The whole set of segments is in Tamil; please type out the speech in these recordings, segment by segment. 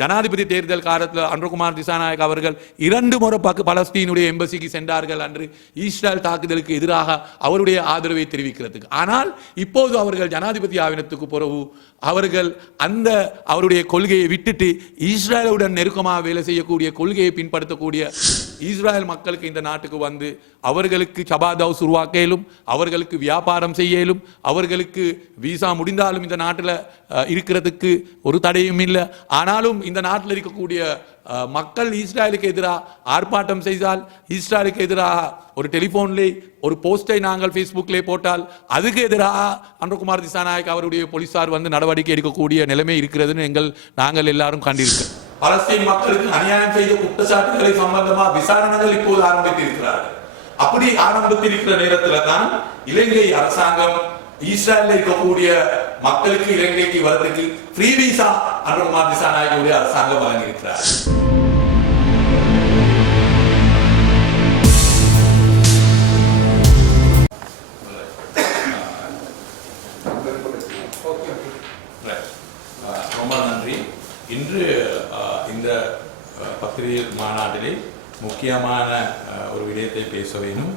ஜனாதிபதி தேர்தல் காலத்தில் அன்ருகுமார் திசாநாயக் அவர்கள் 2 முறை பலஸ்தீனுடைய எம்பசிக்கு சென்றார்கள் அன்று இஸ்ரேல் தாக்குதலுக்கு எதிராக அவருடைய ஆதரவை தெரிவிக்கிறதுக்கு. ஆனால் இப்போது அவர்கள் ஜனாதிபதி ஆவினத்துக்கு பிறகு அவர்கள் அந்த அவருடைய கொள்கையை விட்டுட்டு இஸ்ரேலுடன் நெருக்கமாக வேலை செய்யக்கூடிய கொள்கையை பின்பற்றக்கூடிய இஸ்ரேல் மக்களுக்கு இந்த நாட்டுக்கு வந்து அவர்களுக்கு சபாத் ஹவுஸ் உருவாக்க இயலும், அவர்களுக்கு வியாபாரம் செய்ய இயலும், அவர்களுக்கு விசா முடிந்தாலும் இந்த நாட்டில் இருக்கிறதுக்கு ஒரு தடையும் இல்லை. ஆனாலும் இந்த நாட்டில் இருக்கக்கூடிய மக்கள் இஸ்ரேலுக்கு எதிராக ஆர்ப்பாட்டம் செய்தால், இஸ்ரேலுக்கு எதிராக ஒரு டெலிஃபோன்லே ஒரு போஸ்டை நாங்கள் ஃபேஸ்புக்கிலே போட்டால் அதுக்கு எதிராக அன்ருகுமார் திசாநாயக் அவருடைய போலீசார் வந்து நடவடிக்கை எடுக்கக்கூடிய நிலைமை இருக்கிறதுன்னு நாங்கள் எல்லாரும் கண்டிருக்கிறோம். பலஸ்தீன் மக்களுக்கு அநியாயம் செய்த குற்றச்சாட்டுகளை சம்பந்தமாக விசாரணைகள் இப்போது ஆரம்பித்திருக்கிறார்கள். அப்படி ஆரம்பித்திருக்கிற நேரத்தில் தான் இலங்கை அரசாங்கம் இஸ்ரேலில் இருக்கக்கூடிய மக்களுக்கு இலங்கைக்கு வருவதற்கு ஃப்ரீ விசா அன்ருகுமார் திசாநாயகவுடைய அரசாங்கம் வழங்கியிருக்கிறார். ரொம்ப நன்றி. இன்று இந்த பத்திரிகை மாநாட்டிலே முக்கியமான ஒரு விடயத்தை பேச வேணும்.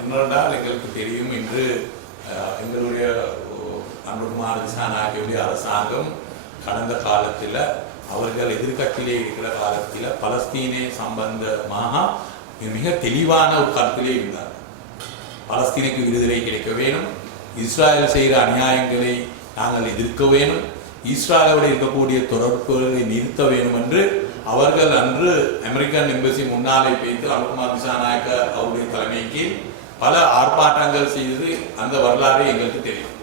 என்னென்றால் எங்களுக்கு தெரியும், இன்று எங்களுடைய அன்ருகுமார் திசாநாயகவுடைய அரசாங்கம் கடந்த காலத்தில் அவர்கள் எதிர்கட்சியிலே இருக்கிற காலத்தில் பலஸ்தீனை சம்பந்தமாக மிக தெளிவான ஒரு கருத்திலே இருந்தார். பலஸ்தீனுக்கு விடுதலை கிடைக்க வேணும், இஸ்ரேல் செய்கிற அநியாயங்களை நாங்கள் எதிர்க்க வேணும், இஸ்ரேலோடு இருக்கக்கூடிய தொடர்புகளை நிறுத்த வேண்டும் என்று அவர்கள் அன்று அமெரிக்கன் எம்பசி முன்னாலே வைத்து அன்ருகுமார் திசாநாயக்க அவருடைய தலைமைக்கு பல ஆர்ப்பாட்டங்கள் செய்து அந்த வரலாறு எங்களுக்கு தெரியும்.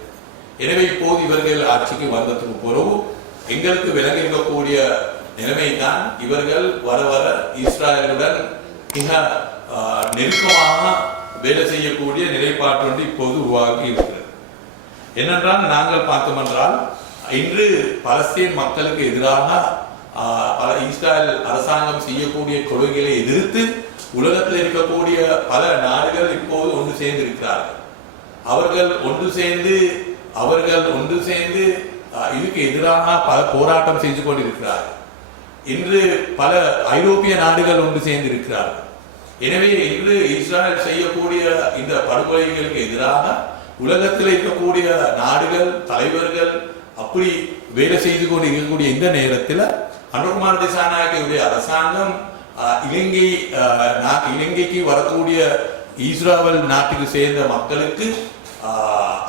எனவே இப்போது இவர்கள் ஆட்சிக்கு வந்ததுக்கு பிறகு எங்களுக்கு விலகி இருக்கக்கூடிய நிலைமை தான் இவர்கள் வர வர இஸ்ரேலுடன் மிக நெருக்கமாக வேலை செய்யக்கூடிய நிலைப்பாடு ஒன்று இப்போது உருவாகி இருக்கிறது. என்னென்றால் நாங்கள் பார்த்தோம் என்றால் இன்று பலஸ்தீன் மக்களுக்கு எதிராக இஸ்ரேல் அரசாங்கம் செய்யக்கூடிய கொள்கைகளை எதிர்த்து உலகத்தில் இருக்கக்கூடிய பல நாடுகள் இப்போது ஒன்று சேர்ந்து இருக்கிறார்கள். அவர்கள் ஒன்று சேர்ந்து இதுக்கு எதிராக பல போராட்டம் செய்து கொண்டிருக்கிறார்கள். இன்று பல ஐரோப்பிய நாடுகள் ஒன்று சேர்ந்து இருக்கிறார்கள். எனவே இன்று இஸ்ரேல் செய்யக்கூடிய இந்த படுகொலைகளுக்கு எதிராக உலகத்தில் இருக்கக்கூடிய நாடுகள் தலைவர்கள் அப்படி வேலை செய்து கொண்டு இருக்கக்கூடிய இந்த நேரத்தில் அன்ருகுமார் திசாநாயகவுடைய அரசாங்கம் இலங்கைக்கு வரக்கூடிய இஸ்ரேல் நாட்டுக்கு சேர்ந்த மக்களுக்கு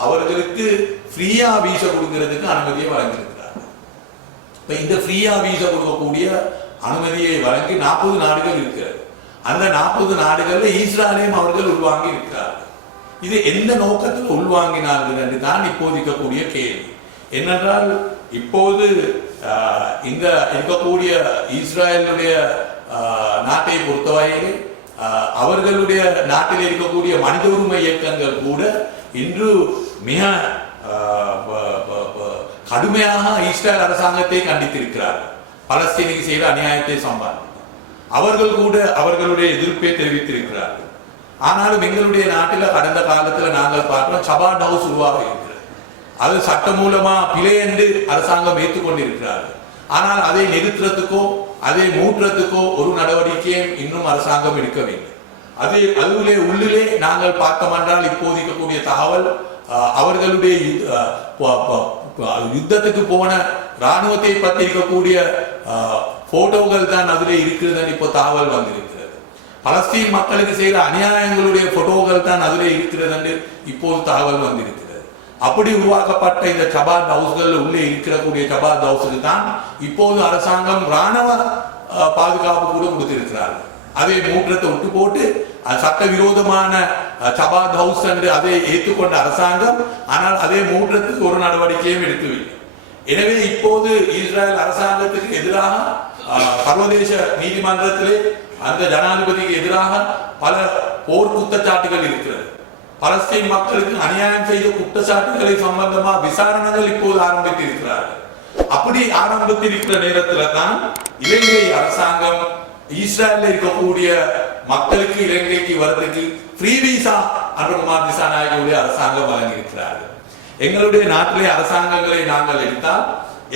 அவர்களுக்கு ஃப்ரீயா வீசா கொடுக்கிறதுக்கு அனுமதியை வழங்கியிருக்கிறார். இப்ப இந்த ஃப்ரீயா வீசா கொடுக்கக்கூடிய அனுமதியை வழங்கி 40 நாடுகள் இருக்கிறது. அந்த 40 நாடுகள்ல இஸ்ரேலையும் அவர்கள் உள்வாங்கி இருக்கிறார்கள். இது எந்த நோக்கத்தில் உள்வாங்கினார்கள் என்று தான் இப்போதிக்கக்கூடிய கேள்வி. என்னென்றால் இப்போது இந்த இருக்கக்கூடிய இஸ்ரேலுடைய நாட்டை பொறுத்தவரையில் அவர்களுடைய நாட்டில் இருக்கக்கூடிய மனித உரிமை இயக்கங்கள் கூட இன்று மிக கடுமையாக இஸ்ரேல் அரசாங்கத்தை கண்டித்திருக்கிறார்கள். பலஸ்தீனுக்கு செய்த அநியாயத்தை சம்பாதித்து அவர்கள் கூட அவர்களுடைய எதிர்ப்பை தெரிவித்திருக்கிறார்கள். ஆனாலும் எங்களுடைய நாட்டில் கடந்த காலத்தில் நாங்கள் பார்க்கிறோம், சபாத் ஹவுஸ் உருவாக இருக்கிறது. அது சட்டமூலமா பிழை என்று அரசாங்கம் ஏற்றுக்கொண்டிருக்கிறார்கள். ஆனால் அதை நிறுத்துறதுக்கோ அதை மூட்டுறதுக்கோ ஒரு நடவடிக்கையும் இன்னும் அரசாங்கம் எடுக்கவில்லை. அதுவிலே உள்ளிலே நாங்கள் பார்த்தோம் என்றால் இப்போதிக்கக்கூடிய தகவல் அவர்களுடைய யுத்தத்துக்கு போன இராணுவத்தை பற்றி இருக்கக்கூடிய போட்டோகள் தான் அதிலே இருக்கிறது இப்போ தகவல் வந்திருக்கிறது. பலஸ்தீன் மக்களுக்கு செய்த அநியாயங்களுடைய போட்டோகள் தான் அதிலே இருக்கிறது என்று இப்போது தகவல் வந்திருக்கிறது. அப்படி உருவாக்கப்பட்ட இந்த சபாத் ஹவுஸ்கள் உள்ளே இருக்கக்கூடிய சபாத் ஹவுஸுக்கு தான் இப்போது அரசாங்கம் இராணுவ பாதுகாப்பு கூட கொடுத்திருக்கிறார்கள். அதை மூற்றத்தை விட்டு போட்டு சட்டவிரோதமான சபாத் ஹவுஸ் என்று அதை ஏற்றுக்கொண்ட அரசாங்கம், ஆனால் அதே மூற்றத்துக்கு ஒரு நடவடிக்கையும் எடுக்கவில்லை. எனவே இப்போது இஸ்ரேல் அரசாங்கத்துக்கு எதிராக சர்வதேச நீதிமன்றத்திலே அந்த ஜனாதிபதிக்கு எதிராக பல போர் குற்றச்சாட்டுகள் இருக்கிறது. பலஸ்தீன் மக்களுக்கு அநியாயம் செய்த குற்றச்சாட்டுகளை சம்பந்தமாக விசாரணைகள் இப்போது ஆரம்பித்திருக்கிறார்கள். அப்படி ஆரம்பித்திருக்கிற நேரத்தில் தான் இலங்கை அரசாங்கம் இஸ்ரேலில் இருக்கக்கூடிய மக்களுக்கு இலங்கைக்கு வருவதற்கு ஃப்ரீ விசா அன்ருகுமார் திசாநாயகவுடைய அரசாங்கம் வழங்கியிருக்கிறார்கள். எங்களுடைய நாட்டிலே அரசாங்கங்களை நாங்கள் எடுத்தால்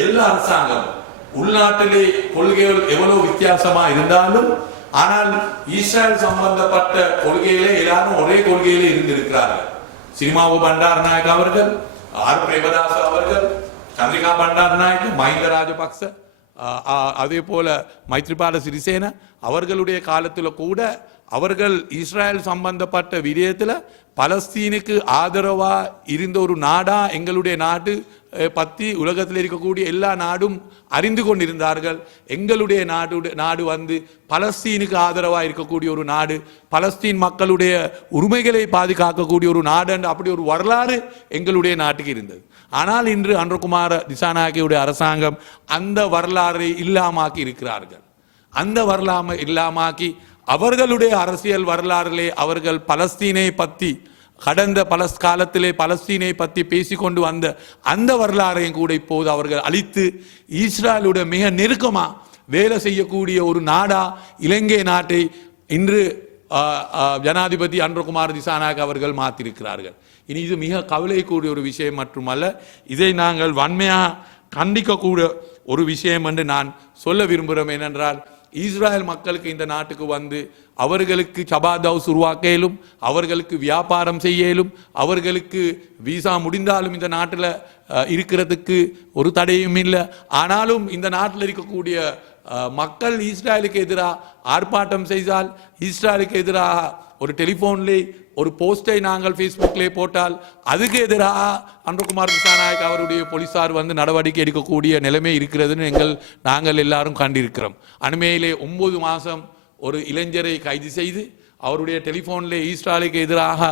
எல்லா அரசாங்கமும் உள்நாட்டிலே கொள்கைகள் எவ்வளவு வித்தியாசமா இருந்தாலும் ஆனால் இஸ்ரேல் சம்பந்தப்பட்ட கொள்கையிலே எல்லாரும் ஒரே கொள்கையிலே இருந்திருக்கிறார்கள். சினிமாவு பண்டாரநாயக் அவர்கள், ஆர் பிரேமதாஸ் அவர்கள், சந்திரிகா பண்டாரநாயக், மஹிந்த ராஜபக்ச, அதே போல மைத்ரிபால சிறிசேன அவர்களுடைய காலத்தில் கூட அவர்கள் இஸ்ரேல் சம்பந்தப்பட்ட விடயத்தில் பலஸ்தீனுக்கு ஆதரவா இருந்த ஒரு நாடா எங்களுடைய நாடு பற்றி உலகத்தில் இருக்கக்கூடிய எல்லா நாடும் அறிந்து கொண்டிருந்தார்கள். எங்களுடைய நாடு வந்து பலஸ்தீனுக்கு ஆதரவாக இருக்கக்கூடிய ஒரு நாடு, பலஸ்தீன் மக்களுடைய உரிமைகளை பாதுகாக்கக்கூடிய ஒரு நாடு என்று அப்படி ஒரு வரலாறு எங்களுடைய நாட்டுக்கு இருந்தது. ஆனால் இன்று அன்றகுமார திசாநாயகவுடைய அரசாங்கம் அந்த வரலாறை இல்லாமாக்கி இருக்கிறார்கள். அந்த வரலாறு இல்லாமாக்கி அவர்களுடைய அரசியல் வரலாறிலே அவர்கள் பலஸ்தீனை பற்றி கடந்த பல காலத்திலே பலஸ்தீனை பற்றி பேசிக்கொண்டு வந்த அந்த வரலாறையும் கூட இப்போது அவர்கள் அழித்து இஸ்ரேலுடைய மிக நெருக்கமாக வேலை செய்யக்கூடிய ஒரு நாடா இலங்கை நாட்டை இன்று ஜனாதிபதி அன்றகுமார் திசாநாயக் அவர்கள் மாற்றிருக்கிறார்கள். இனி இது மிக கவலைக்கூடிய ஒரு விஷயம் மட்டுமல்ல, இதை நாங்கள் வன்மையாக கண்டிக்கக்கூடிய ஒரு விஷயம் என்று நான் சொல்ல விரும்புகிறோம். ஏனென்றால் இஸ்ரேல் மக்களுக்கு இந்த நாட்டுக்கு வந்து அவர்களுக்கு சபாத் ஹவுஸ் உருவாக்க இயலும், அவர்களுக்கு வியாபாரம் செய்ய இயலும், அவர்களுக்கு விசா முடிந்தாலும் இந்த நாட்டில் இருக்கிறதுக்கு ஒரு தடையும் இல்லை. ஆனாலும் இந்த நாட்டில் இருக்கக்கூடிய மக்கள் இஸ்ரேலுக்கு எதிராக ஆர்ப்பாட்டம் செய்தால், இஸ்ரேலுக்கு எதிராக ஒரு டெலிஃபோன்லே ஒரு போஸ்டை நாங்கள் ஃபேஸ்புக்லேயே போட்டால் அதுக்கு எதிராக அன்றகுமார் திசாநாயக் அவருடைய போலீசார் வந்து நடவடிக்கை எடுக்கக்கூடிய நிலைமை இருக்கிறதுன்னு நாங்கள் எல்லாரும் கண்டிருக்கிறோம். அண்மையிலே 9 மாதம் ஒரு இளைஞரை கைது செய்து அவருடைய டெலிஃபோனில் இஸ்ரேலுக்கு எதிராக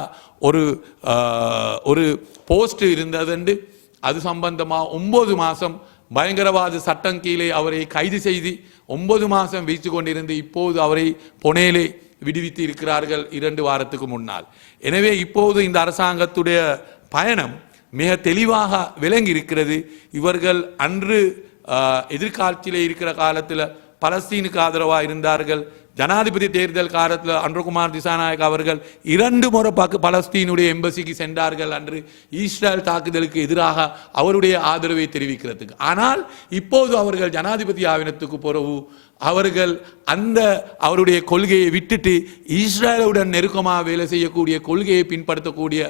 ஒரு போஸ்ட் இருந்ததுண்டு அது சம்பந்தமாக 9 மாதம் பயங்கரவாத சட்டம் கீழே அவரை கைது செய்து 9 மாதம் வீச்சு கொண்டிருந்து இப்போது அவரை புனேலே விடுவித்து இருக்கிறார்கள் 2 வாரத்துக்கு முன்னால். எனவே இப்போது இந்த அரசாங்கத்துடைய பயணம் மிக தெளிவாக விளங்கி இருக்கிறது. இவர்கள் அன்று எதிர்காட்சியிலே இருக்கிற காலத்தில் பலஸ்தீனுக்கு ஆதரவாக இருந்தார்கள். ஜனாதிபதி தேர்தல் காலத்தில் அன்றகுமார் திசாநாயக் அவர்கள் 2 முறை பலஸ்தீனுடைய எம்பசிக்கு சென்றார்கள் அன்று இஸ்ரேல் தாக்குதலுக்கு எதிராக அவருடைய ஆதரவை தெரிவிக்கிறதுக்கு. ஆனால் இப்போது அவர்கள் ஜனாதிபதி ஆவினத்துக்கு பிறகு அவர்கள் அவருடைய கொள்கையை விட்டுட்டு இஸ்ரேலுடன் நெருக்கமாக வேலை செய்யக்கூடிய கொள்கையை பின்பற்றக்கூடிய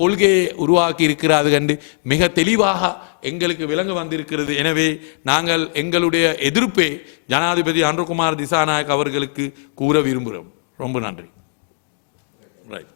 கொள்கையை உருவாக்கி இருக்கிறார்கள் என்று மிக தெளிவாக எங்களுக்கு விளங்க வந்திருக்கிறது. எனவே நாங்கள் எங்களுடைய எதிர்ப்பை ஜனாதிபதி அன்றகுமார் திசாநாயக் அவர்களுக்கு கூற விரும்புகிறோம். ரொம்ப நன்றி. ரைட்.